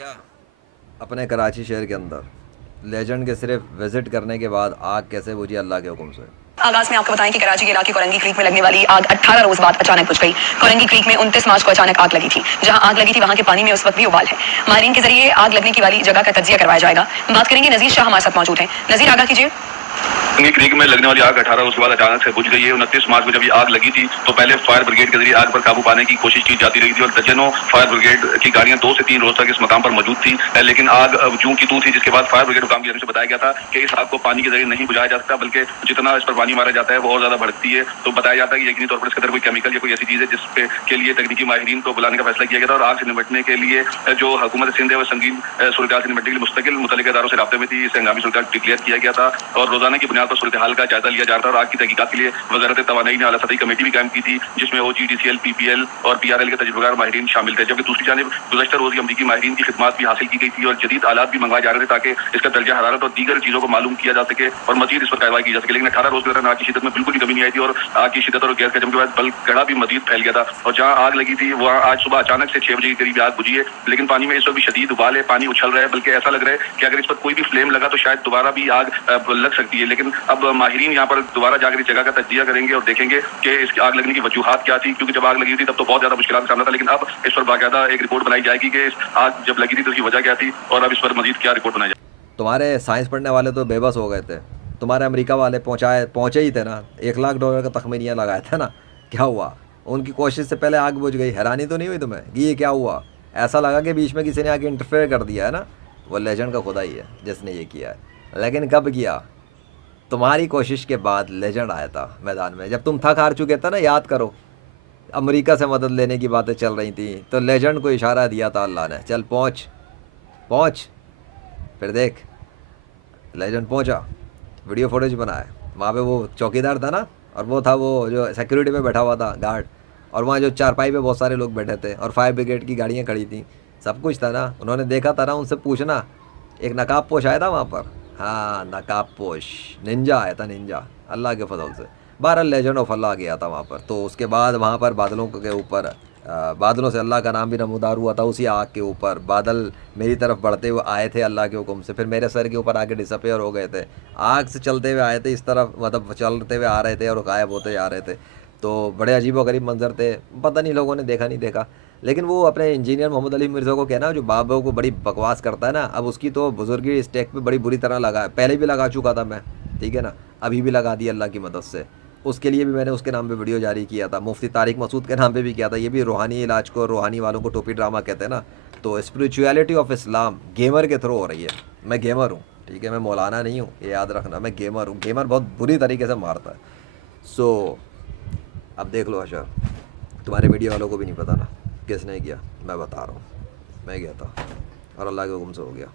गया अपने कराची शहर के अंदर लेजेंड के सिर्फ विजिट करने के बाद आग कैसे बुझी अल्लाह के हुक्म से। आगाज में आपको बताएं कि कराची के इलाके कोरंगी क्रीक में लगने वाली आग 18 रोज बाद अचानक बुझ गई। कोरंगी क्रीक में 29 मार्च को अचानक आग लगी थी। जहां आग लगी थी वहां के पानी में उस वक्त भी उबाल है। माहिरीन के जरिए आग लगने की वाली जगह का तजिया करवाया जाएगा। बात करेंगे नजीर शाह हमारे साथ मौजूद हैं। नजीर आगाह कीजिए। क्रीक में लगने वाली आग 18 रोज बाद अचानक से बुझ गई है। 29 मार्च को जब ये आग लगी थी तो पहले फायर ब्रिगेड के जरिए आग पर काबू पाने की कोशिश की जाती रही थी और दर्जनों फायर ब्रिगेड की गाड़ियां 2 से 3 रोज तक इस मकाम पर मौजूद थी। लेकिन आग जूं की तू थी, जिसके बाद फायर ब्रिगेड को काम की बताया गया था कि इस आग को पानी के जरिए नहीं बुझाया जा सकता, बल्कि जितना इस पर पानी मारा जाता है वो और ज्यादा भड़कती है। तो बताया जाता है कि यकीनी तौर पर इसके अंदर कोई केमिकल या कोई ऐसी चीज है जिसपे के लिए तकनीकी माहिरीन को बुलाने का फैसला किया गया था। और आग से निपटने के लिए जो हुकूमत सिंध है वो संगीन सूरत से निपटने के लिए मुस्तकिल मुतल्लिका इदारों से राब्ते में थी। इसे हंगामी सूरत डिक्लेयर किया गया था और रोजाना की बुनियाद पर सूरत हाल का जायजा लिया जा रहा था। और आग की तहकीकात के लिए वजारत तवानाई ने आला सतही कमेटी भी कायम की थी, जिसमें OGDCL, PPL और PRL के तजुर्बेकार माहिरीन शामिल थे। जबकि दूसरी जानिब गुज़श्ता रोज अमरीकी माहिरीन की खिदमत भी हासिल की गई थी और जदीद आलात भी मंगवाए जा रहे थे ताकि इसका दर्जा हरारत और दीगर चीजों को मालूम किया जा सके और मजीद इस पर कार्रवाई की जा सके। लेकिन 18 रोज के दौरान आग की शिद्दत में बिल्कुल भी कमी नहीं आई थी और आग की शिद्दत और गैस का जम के बाद बल्क गड़ा भी मजीद फैल गया था। और जहाँ आग लगी थी वहाँ आज सुबह अचानक से 6 बजे के करीब आग बुझी है। लेकिन पानी में इस वक्त भी शदीद उबाल है, पानी उछल रहा है, बल्कि ऐसा लग रहा है कि अगर इस पर कोई भी फ्लेम लगा तो शायद दोबारा भी आग लग सकती है। लेकिन अब माहिरीन यहाँ पर दोबारा जाकर इस जगह का तजिया करेंगे और देखेंगे कि इसकी आग लगने की वजूहात क्या थी, क्योंकि जब आग लगी थी तब तो बहुत ज्यादा मुश्किल का सामना था। लेकिन अब इस पर बाकायदा एक रिपोर्ट बनाई जाएगी कि इस आग जब लगी थी तो उसकी वजह क्या थी और अब इस पर मजीद क्या रिपोर्ट बनाई जाएगी। तुम्हारे साइंस पढ़ने वाले तो बेबस हो गए थे, तुम्हारे अमेरिका वाले पहुँचे ही थे ना, $1 लाख का तखमीनिया लगाया था ना, क्या हुआ? उनकी कोशिश से पहले आग बुझ गई। हैरानी तो नहीं हुई तुम्हें कि ये क्या हुआ? ऐसा लगा कि बीच में किसी ने आके इंटरफेयर कर दिया है ना। वो लेजेंड का खुदा ही है जिसने ये किया है। लेकिन कब किया? तुम्हारी कोशिश के बाद लेजेंड आया था मैदान में। जब तुम थक हार चुके थे ना, याद करो, अमेरिका से मदद लेने की बातें चल रही थी तो लेजेंड को इशारा दिया था अल्लाह ने, चल पहुँच पहुँच। फिर देख लेजेंड पहुँचा, वीडियो फुटेज बनाया। वहाँ पे वो चौकीदार था ना, और वो था वो जो सिक्योरिटी में बैठा हुआ था गार्ड, और वहाँ जो चारपाई पे बहुत सारे लोग बैठे थे और फायर ब्रिगेड की गाड़ियाँ खड़ी थी, सब कुछ था ना। उन्होंने देखा था ना, उनसे पूछना। एक नकाब पोश आया था वहाँ पर, हाँ नकाब पोश निंजा आया था, निंजा, अल्लाह के फजल से। 12 लेजेंड ऑफ अल्लाह गया था वहाँ पर। तो उसके बाद वहाँ पर बादलों के ऊपर बादलों से अल्लाह का नाम भी नमूदार हुआ था। उसी आग के ऊपर बादल मेरी तरफ बढ़ते हुए आए थे अल्लाह के हुक्म से, फिर मेरे सर के ऊपर आके डिसअपेयर हो गए थे। आग से चलते हुए आए थे इस तरफ, मतलब चलते हुए आ रहे थे और गायब होते आ रहे थे। तो बड़े अजीब व गरीब मंजर थे, पता नहीं लोगों ने देखा नहीं देखा। लेकिन वो अपने इंजीनियर मोहम्मद अली मिर्ज़ा को कहना, जो बाबा को बड़ी बकवास करता है ना, अब उसकी तो बुजुर्गी स्टेक पे बड़ी बुरी तरह लगा है। पहले भी लगा चुका था मैं, ठीक है ना, अभी भी लगा दी अल्लाह की मदद से। उसके लिए भी मैंने उसके नाम पे वीडियो जारी किया था, मुफ्ती तारिक मसूद के नाम पे भी किया था। ये भी रूहानी इलाज को, रूहानी वालों को टोपी ड्रामा कहते हैं ना। तो स्पिरिचुअलिटी ऑफ इस्लाम गेमर के थ्रू हो रही है। मैं गेमर हूँ, ठीक है, मैं मौलाना नहीं हूँ, ये याद रखना। मैं गेमर हूँ, गेमर बहुत बुरी तरीके से मारता है। सो अब देख लो अशर, तुम्हारे मीडिया वालों को भी नहीं पता ना किसने किया। मैं बता रहा हूँ, मैं गया था और अल्लाह के हुक्म से हो गया।